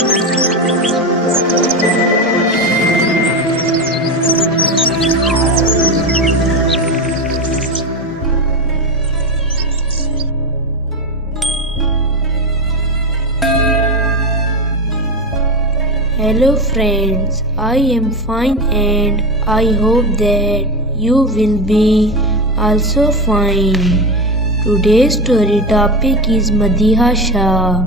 Hello friends, I am fine and I hope that you will be also fine. Today's story topic is Madiha Shah.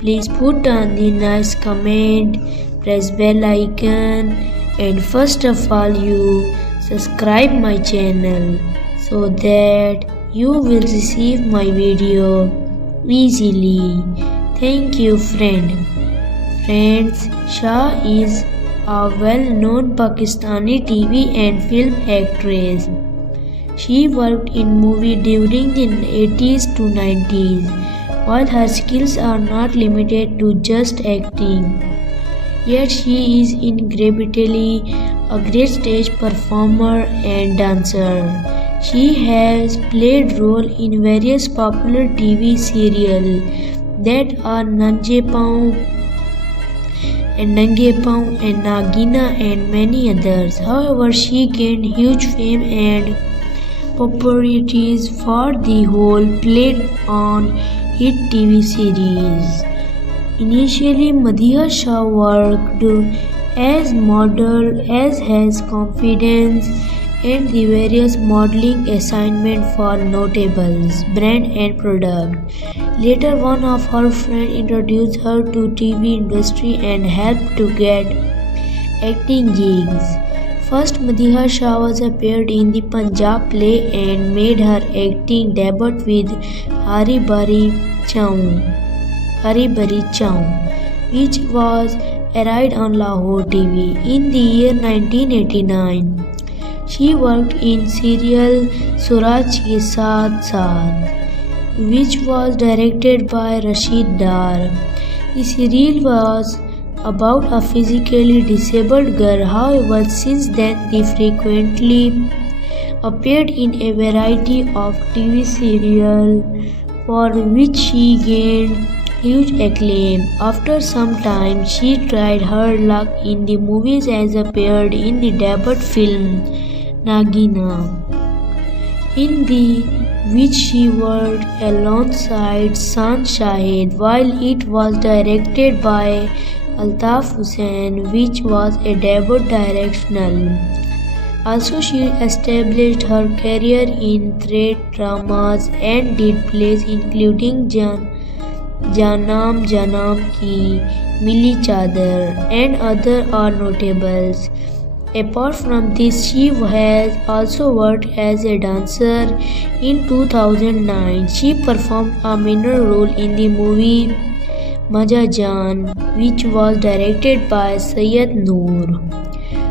Please put on the nice comment, press bell icon, and first of all you subscribe my channel so that you will receive my video easily. Thank you friend. Friends, Shah is a well-known Pakistani TV and film actress. She worked in movies during the 80s to 90s, while her skills are not limited to just acting. Yet she is incredibly a great stage performer and dancer. She has played roles in various popular TV serials that are Nange Paun and Nagina and many others. However, she gained huge fame and popularity for the role played on hit TV series. Initially, Madiha Shah worked as model as has confidence and the various modeling assignments for notables, brand and product. Later, one of her friends introduced her to TV industry and helped to get acting gigs. First, Madiha Shah was appeared in the Punjab play and made her acting debut with Hari Bari Chaun, which was aired on Lahore TV in the year 1989. She worked in serial Warraich ke Saath, which was directed by Rashid Dar. The serial was about a physically disabled girl. However, since then they frequently appeared in a variety of TV serials for which she gained huge acclaim. After some time, she tried her luck in the movies as appeared in the debut film Nagina, in which she worked alongside Shahid, while it was directed by Altaf Hussain, which was a debut directional. Also, she established her career in threat dramas and did plays including Janam Ki, Mili Chadar and other are notables. Apart from this, she has also worked as a dancer. In 2009, she performed a minor role in the movie Maja Jaan, which was directed by Syed Noor.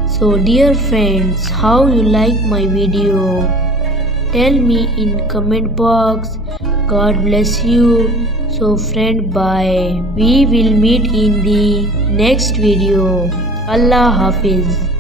So dear friends, how you like my video? Tell me in comment box. God bless you. So friend, bye. We will meet in the next video. Allah Hafiz.